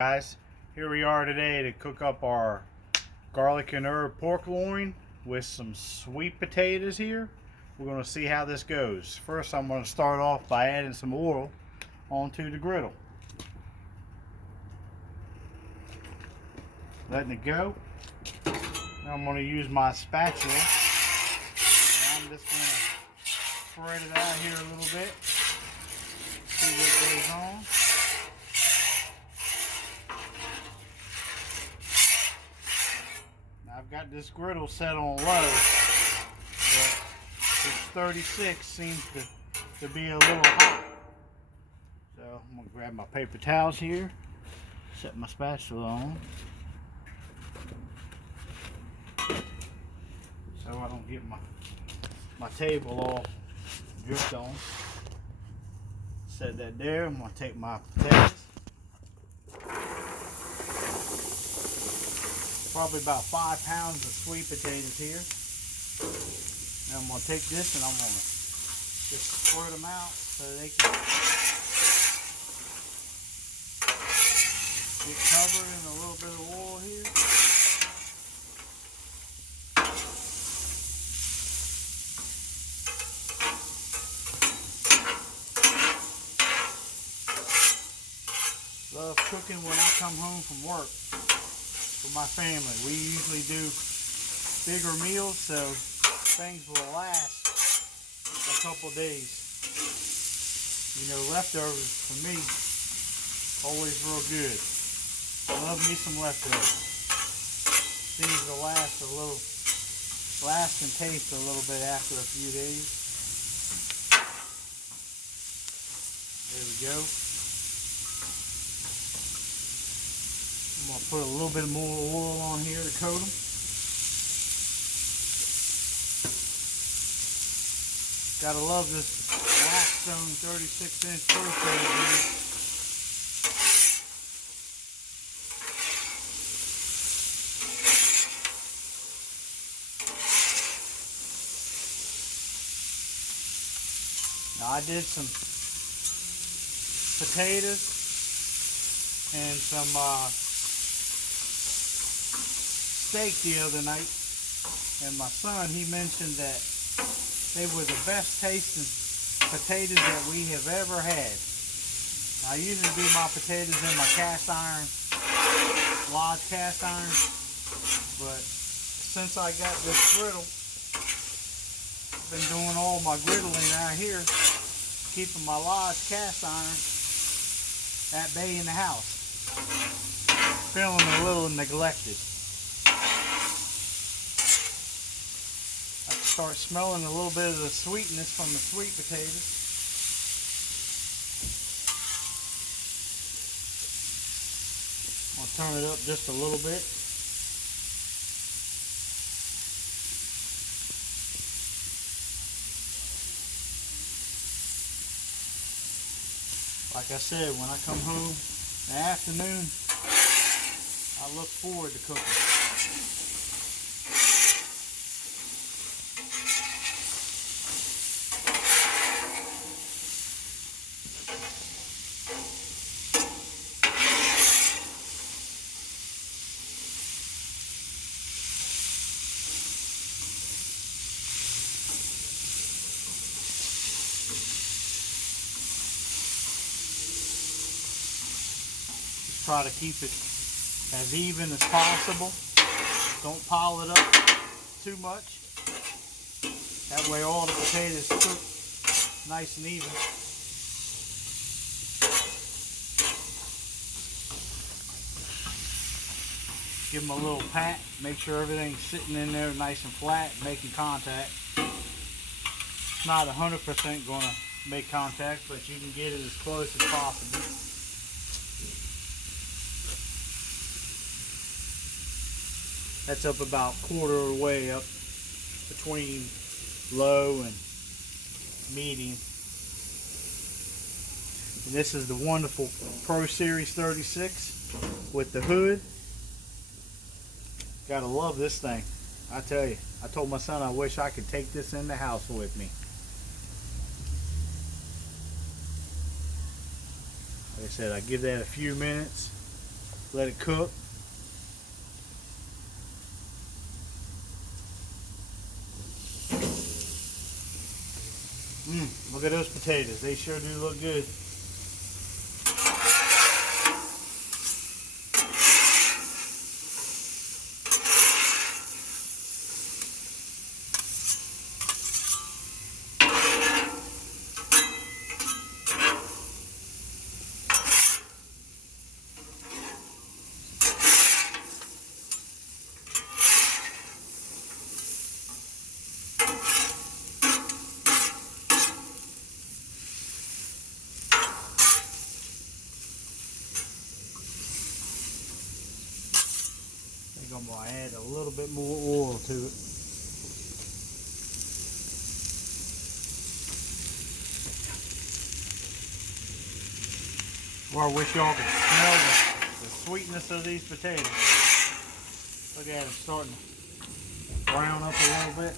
Guys, here we are today to cook up our garlic and herb pork loin with some sweet potatoes here. We're going to see how this goes. First, I'm going to start off by adding some oil onto the griddle. Letting it go. Now I'm going to use my spatula. And I'm just going to spread it out here a little bit. See what goes on. I've got this griddle set on low, but this 36 seems to be a little hot. So I'm going to grab my paper towels here, set my spatula on, so I don't get my table all dripped on. Set that there. I'm going to take my potatoes. Probably about 5 pounds of sweet potatoes here. Now I'm going to take this and I'm going to just squirt them out so they can get covered in a little bit of oil here. Love cooking when I come home from work. For my family, we usually do bigger meals, so things will last a couple days. You know, leftovers for me always real good. I love me some leftovers. Things will last and taste a little bit after a few days. There we go. I'm going to put a little bit more oil on here to coat them. Gotta love this Blackstone 36-inch propane here. Now I did some potatoes and some steak the other night, and my son, he mentioned that they were the best tasting potatoes that we have ever had. I usually do my potatoes in my cast iron, Lodge cast iron, but since I got this griddle, I've been doing all my griddling out here, keeping my Lodge cast iron at bay in the house. Feeling a little neglected. Start smelling a little bit of the sweetness from the sweet potatoes. I'll turn it up just a little bit. Like I said, when I come home in the afternoon, I look forward to cooking. Try to keep it as even as possible. Don't pile it up too much. That way all the potatoes cook nice and even. Give them a little pat. Make sure everything's sitting in there nice and flat, making contact. It's not 100% going to make contact, but you can get it as close as possible. That's up about quarter of the way up between low and medium. And this is the wonderful Pro Series 36 with the hood. Gotta love this thing. I tell you, I told my son I wish I could take this in the house with me. Like I said, I give that a few minutes. Let it cook. Look at those potatoes. They sure do look good. I'm going to add a little bit more oil to it. Well, I wish y'all could smell the sweetness of these potatoes. Look at them starting to brown up a little bit.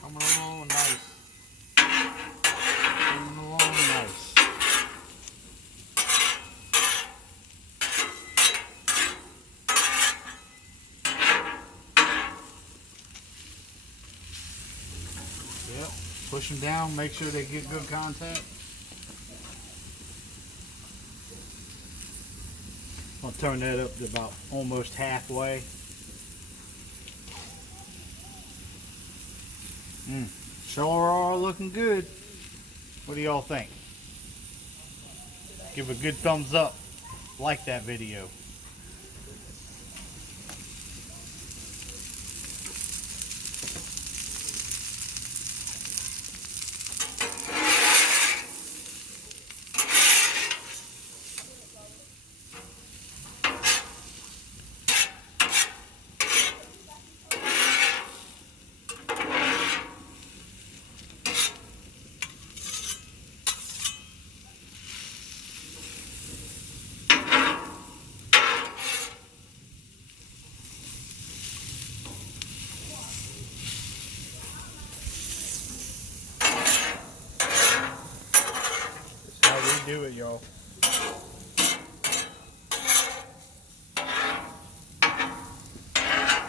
Coming along nice. Coming along nice. Yep. Push them down, make sure they get good contact. I'll turn that up to about almost halfway. Sure are looking good. What do y'all think? Give a good thumbs up. Like that video. Do it, y'all.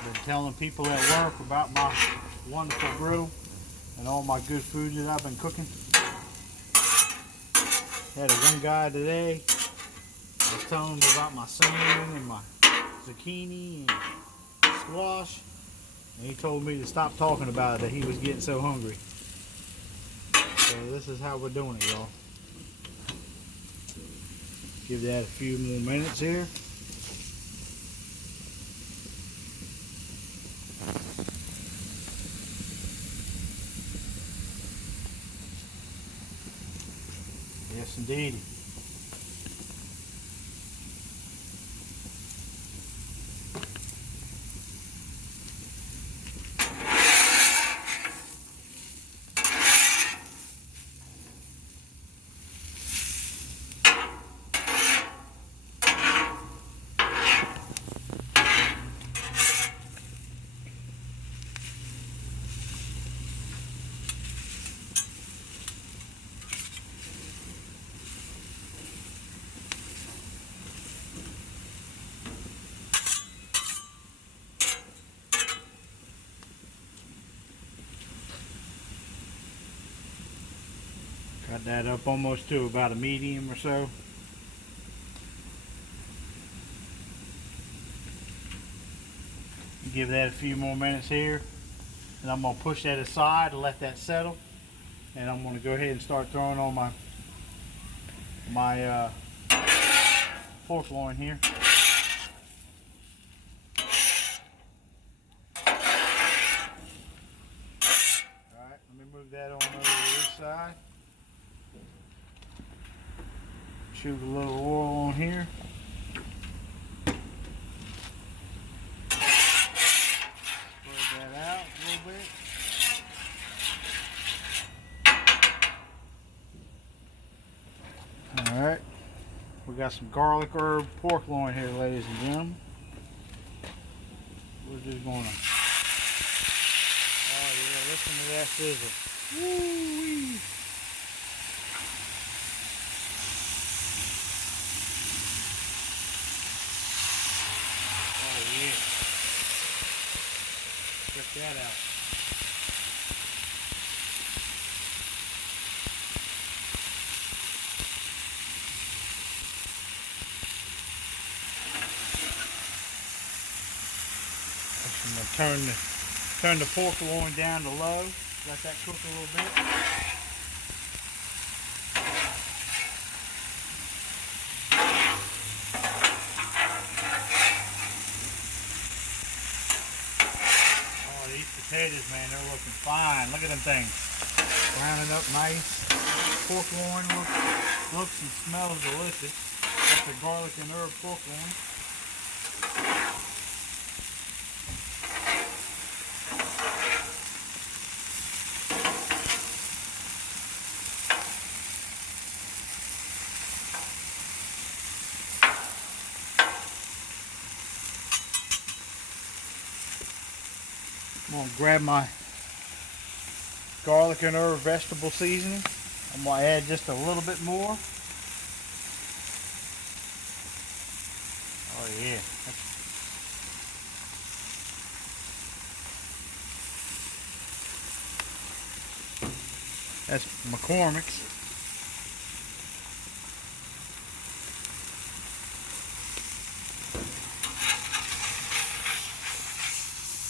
Been telling people at work about my wonderful grill and all my good food that I've been cooking. Had one guy today. I was telling him about my salmon and my zucchini and squash, and he told me to stop talking about it, that he was getting so hungry. So this is how we're doing it, y'all. Give that a few more minutes here. Yes, indeed. Got that up almost to about a medium or so. Give that a few more minutes here, and I'm going to push that aside and let that settle, and I'm going to go ahead and start throwing on my pork loin here. Move that on over to this side. Shoot a little oil on here. Spread that out a little bit. Alright. We got some garlic herb pork loin here, ladies and gentlemen. We're just gonna... Oh yeah, listen to that sizzle. Woo-wee. Oh yeah. Check that out. I'm gonna turn the pork loin down to low. Let that cook a little bit. Oh, these potatoes, man, they're looking fine. Look at them things. Browning up nice. Pork loin looks and smells delicious. That's the garlic and herb pork loin. I'm going to grab my garlic and herb vegetable seasoning. I'm going to add just a little bit more. Oh yeah. That's McCormick's.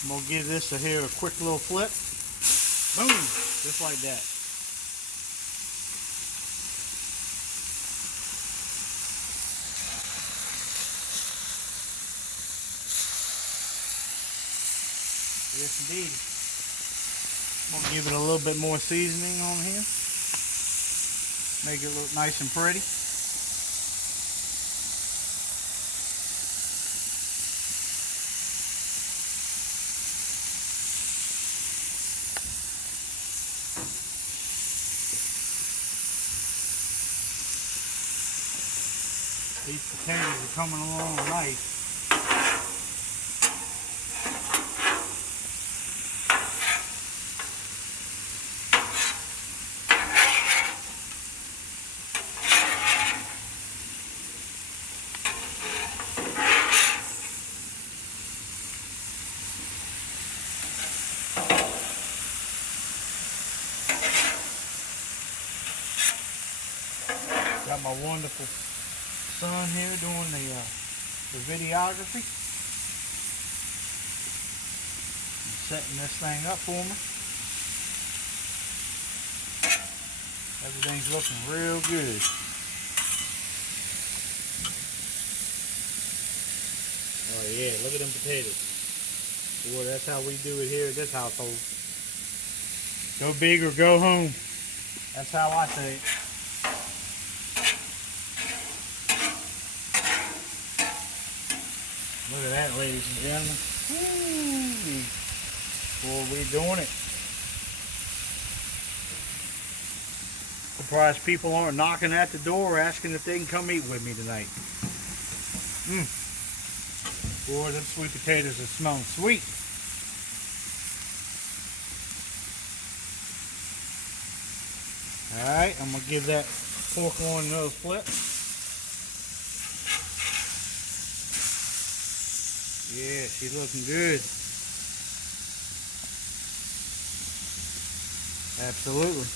I'm going to give this a quick little flip. Boom! Just like that. Yes indeed. I'm going to give it a little bit more seasoning on here. Make it look nice and pretty. These potatoes are coming along nice. Got my wonderful son here doing the videography. I'm setting this thing up for me. Everything's looking real good. Oh yeah, look at them potatoes. Boy, that's how we do it here at this household. Go big or go home. That's how I say it. Look at that, ladies and gentlemen. Woo! Boy, we're doing it. Surprised people aren't knocking at the door asking if they can come eat with me tonight. Boy, them sweet potatoes are smelling sweet. Alright, I'm going to give that pork loin another flip. Yeah, she's looking good. Absolutely.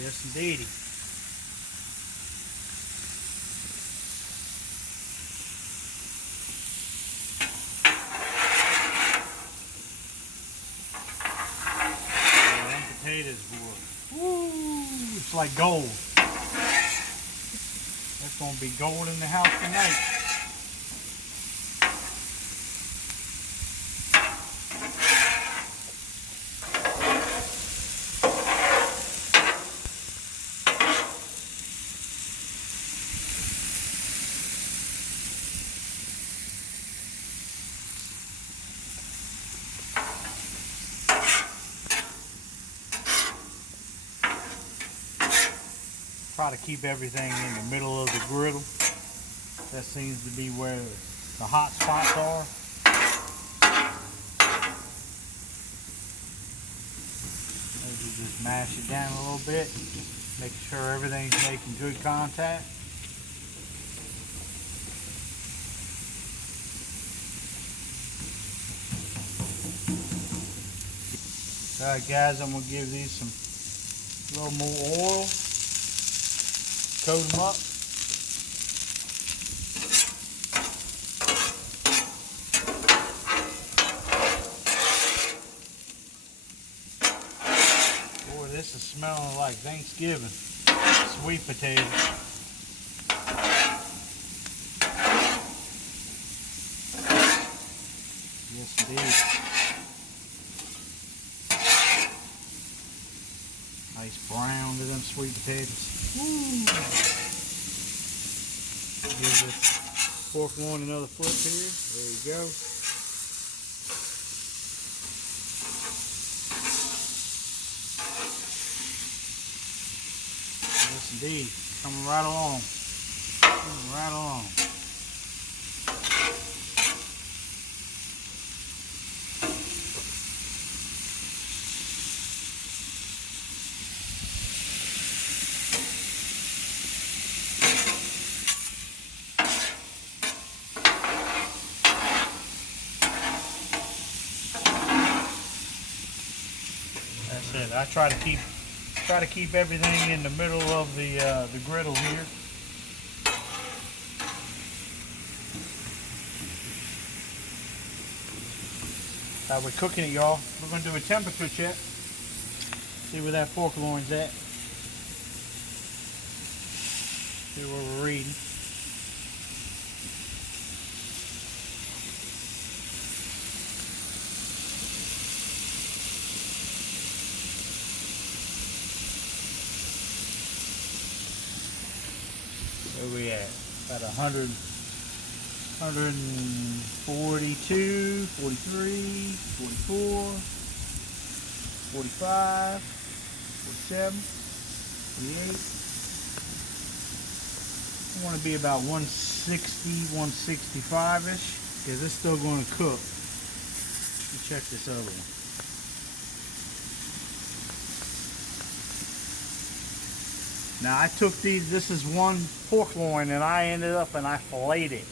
Yes, indeedy. Potatoes, boy. Woo! It's like gold. That's It's gonna be gold in the house tonight. Try to keep everything in the middle of the griddle. That seems to be where the hot spots are. Maybe just mash it down a little bit, making sure everything's making good contact. Alright guys, I'm going to give these a little more oil. Coat them up. Boy, this is smelling like Thanksgiving. Sweet potatoes. Yes, indeed. Nice brown to them sweet potatoes. Give this pork loin another flip here. There you go. Yes, indeed. Coming right along. Coming right along. That's it. I try to keep everything in the middle of the griddle here. We're cooking it, y'all. We're going to do a temperature check. See where that pork loin's at. See what we're reading. Where we at? About 100, 142, 43, 44, 45, 47, 48. I want to be about 160, 165-ish, because it's still going to cook. Let's check this other one. Now I took these, this is one pork loin, and I ended up and I filleted it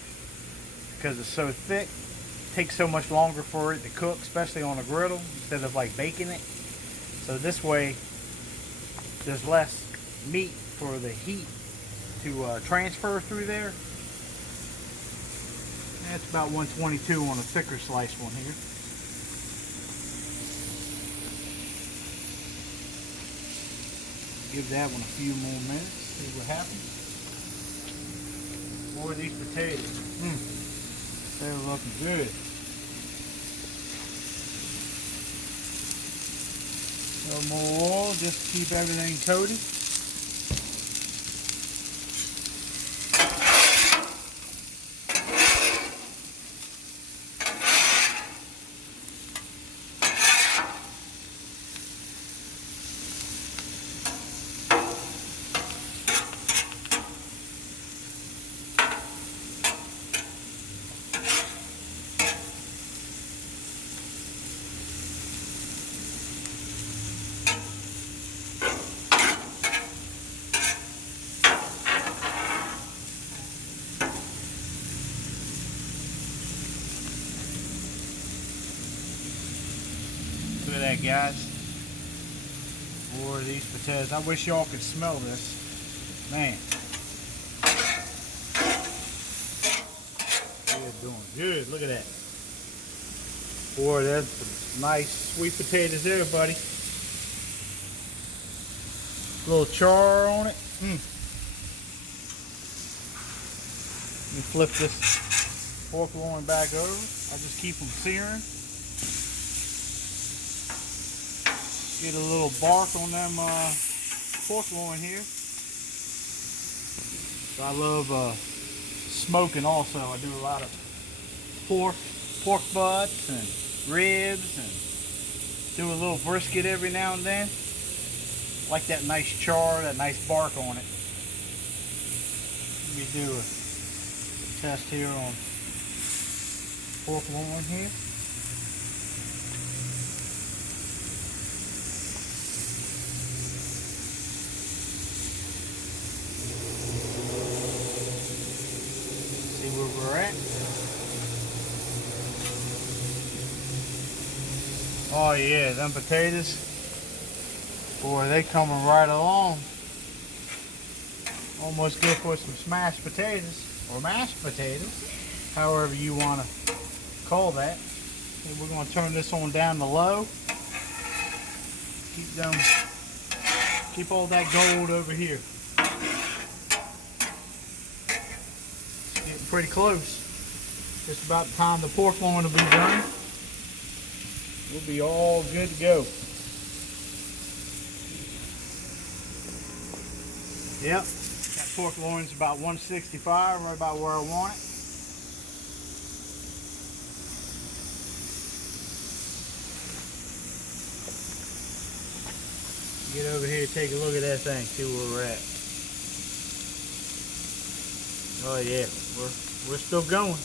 because it's so thick. It takes so much longer for it to cook, especially on a griddle, instead of like baking it. So this way there's less meat for the heat to transfer through there. That's about 122 on a thicker slice one here. Give that one a few more minutes, see what happens. Boy, these potatoes, they're looking good. A little more oil just to keep everything coated. Look at that, guys. Boy, these potatoes. I wish y'all could smell this. Man. They're doing good. Look at that. Boy, that's some nice sweet potatoes there, buddy. A little char on it. me flip this pork loin back over. I just keep them searing. Get a little bark on them pork loin here. So I love smoking also. I do a lot of pork butts and ribs, and do a little brisket every now and then. Like that nice char, that nice bark on it. Let me do a test here on pork loin here. See where we're at. Oh yeah, them potatoes, boy, they coming right along. Almost good for some smashed potatoes, or mashed potatoes, however you want to call that. And we're going to turn this on down to low. Keep all that gold over here. It's getting pretty close. Just about the time the pork loin will be done. We'll be all good to go. Yep, that pork loin's about 165, right about where I want it. Get over here, take a look at that thing, see where we're at. Oh yeah, we're still going.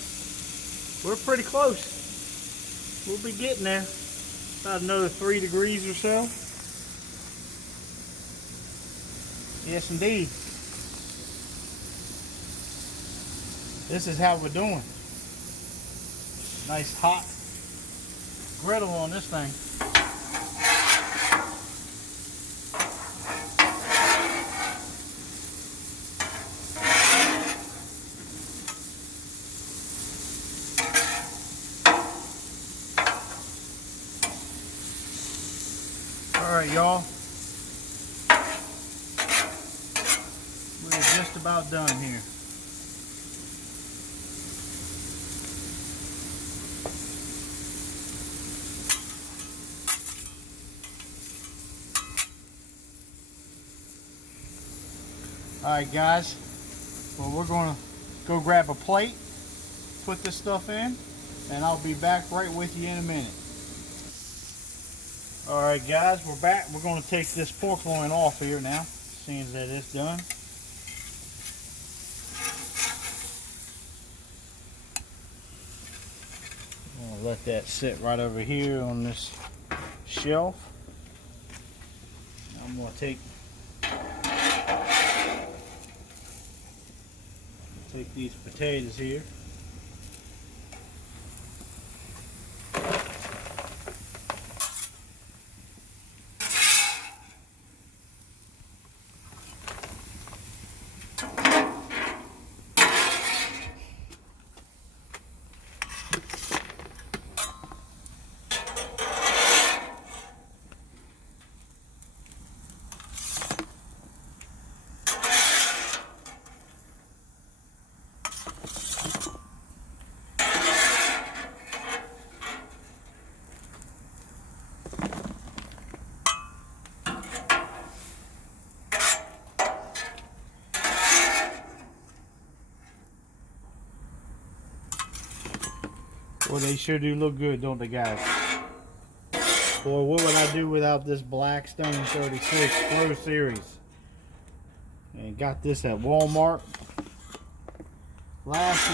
We're pretty close. We'll be getting there. About another 3 degrees or so. Yes, indeed. This is how we're doing. Nice hot griddle on this thing. All right, y'all. We're just about done here. All right, guys. Well, we're going to go grab a plate, put this stuff in, and I'll be back right with you in a minute. All right, guys, we're back. We're going to take this pork loin off here now, seeing that it's done. I'm going to let that sit right over here on this shelf. I'm going to take these potatoes here. Well, they sure do look good, don't they, guys? Boy, what would I do without this Blackstone 36 Pro Series? And got this at Walmart last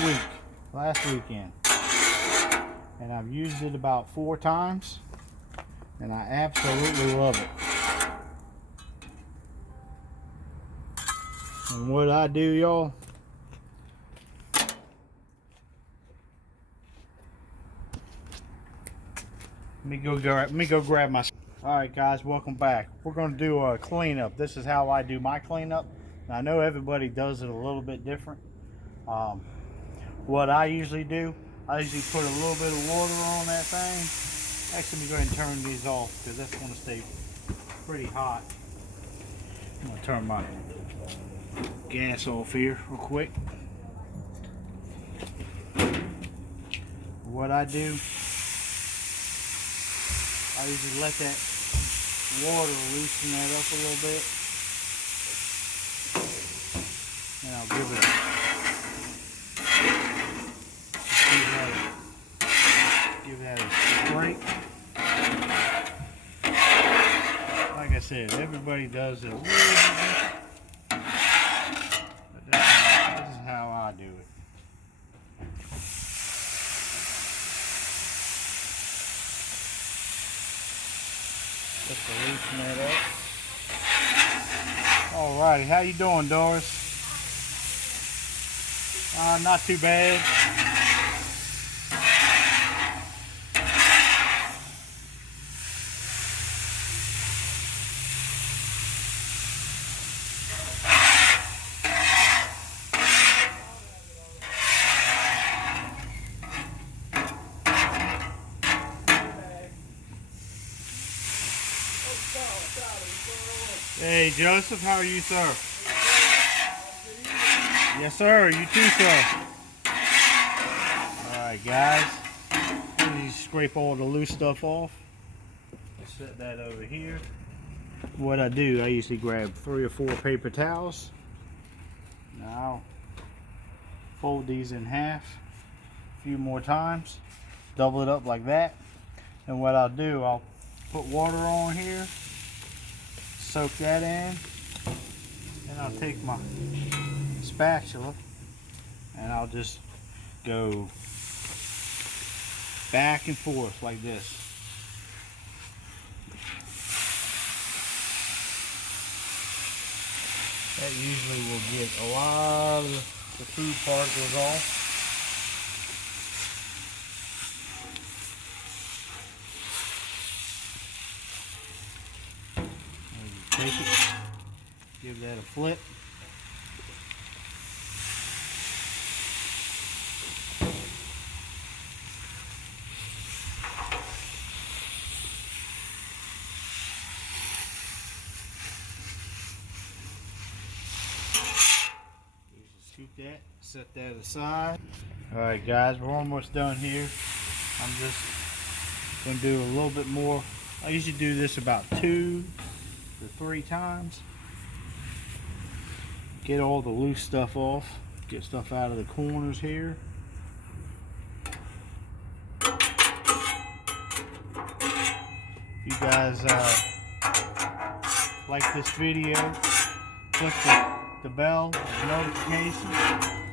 weekend. And I've used it about 4 times. And I absolutely love it. And what I do, y'all, let me go grab my... Alright guys, welcome back. We're going to do a cleanup. This is how I do my cleanup. And I know everybody does it a little bit different. What I usually do, I usually put a little bit of water on that thing. Actually, let me go ahead and turn these off because that's going to stay pretty hot. I'm going to turn my gas off here real quick. what I do, I usually let that water loosen that up a little bit, and I'll give that a scrape. Like I said, everybody does it a little bit different, but this is how I do it. Just to loosen that up. Alrighty, how you doing, Doris? Not too bad. Hey Joseph, how are you, sir? Yes sir, you too, sir. Alright guys, you scrape all the loose stuff off. Set that over here. What I do, I usually grab 3 or 4 paper towels. Now I'll fold these in half a few more times, double it up like that, and what I'll do, I'll put water on here, soak that in, and I'll take my spatula and I'll just go back and forth like this. That usually will get a lot of the food particles off. Take it, give that a flip. Scoop that, set that aside. Alright guys, we're almost done here. I'm just going to do a little bit more. I usually do this about 2 to 3 times. Get all the loose stuff off. Get stuff out of the corners here. If you guys like this video, click the bell notification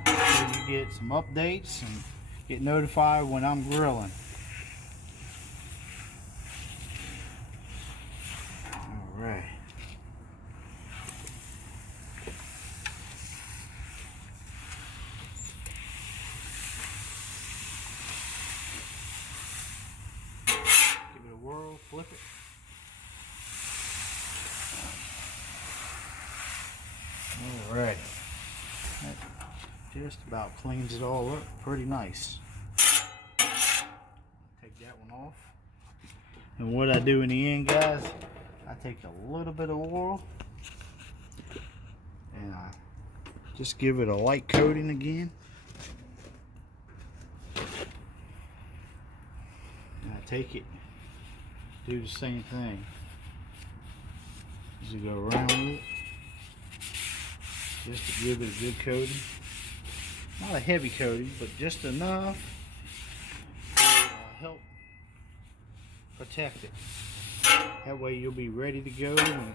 so you get some updates and get notified when I'm grilling. Alright. Give it a whirl, flip it. Alright. That just about cleans it all up pretty nice. Take that one off. And what I do in the end, guys, I take a little bit of oil and I just give it a light coating again. And I take it, do the same thing. As you go around with it, just to give it a good coating. Not a heavy coating, but just enough to help protect it. That way you'll be ready to go and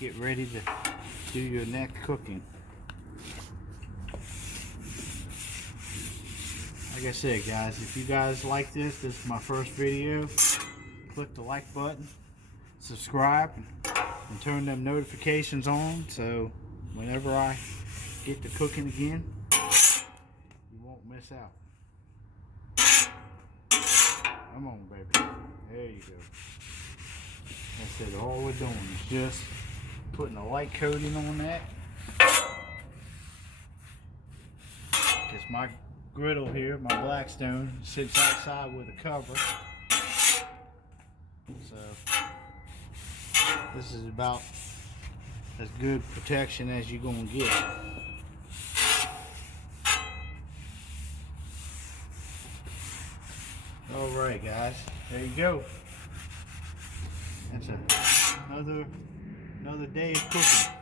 get ready to do your next cooking. Like I said guys, if you guys like this is my first video, click the like button, subscribe, and turn them notifications on so whenever I get to cooking again, you won't miss out. Come on, baby. There you go. I said all we're doing is just putting a light coating on that. Because my griddle here, my Blackstone, sits outside with a cover. So this is about as good protection as you're going to get. All right, guys, there you go. That's another day of cooking.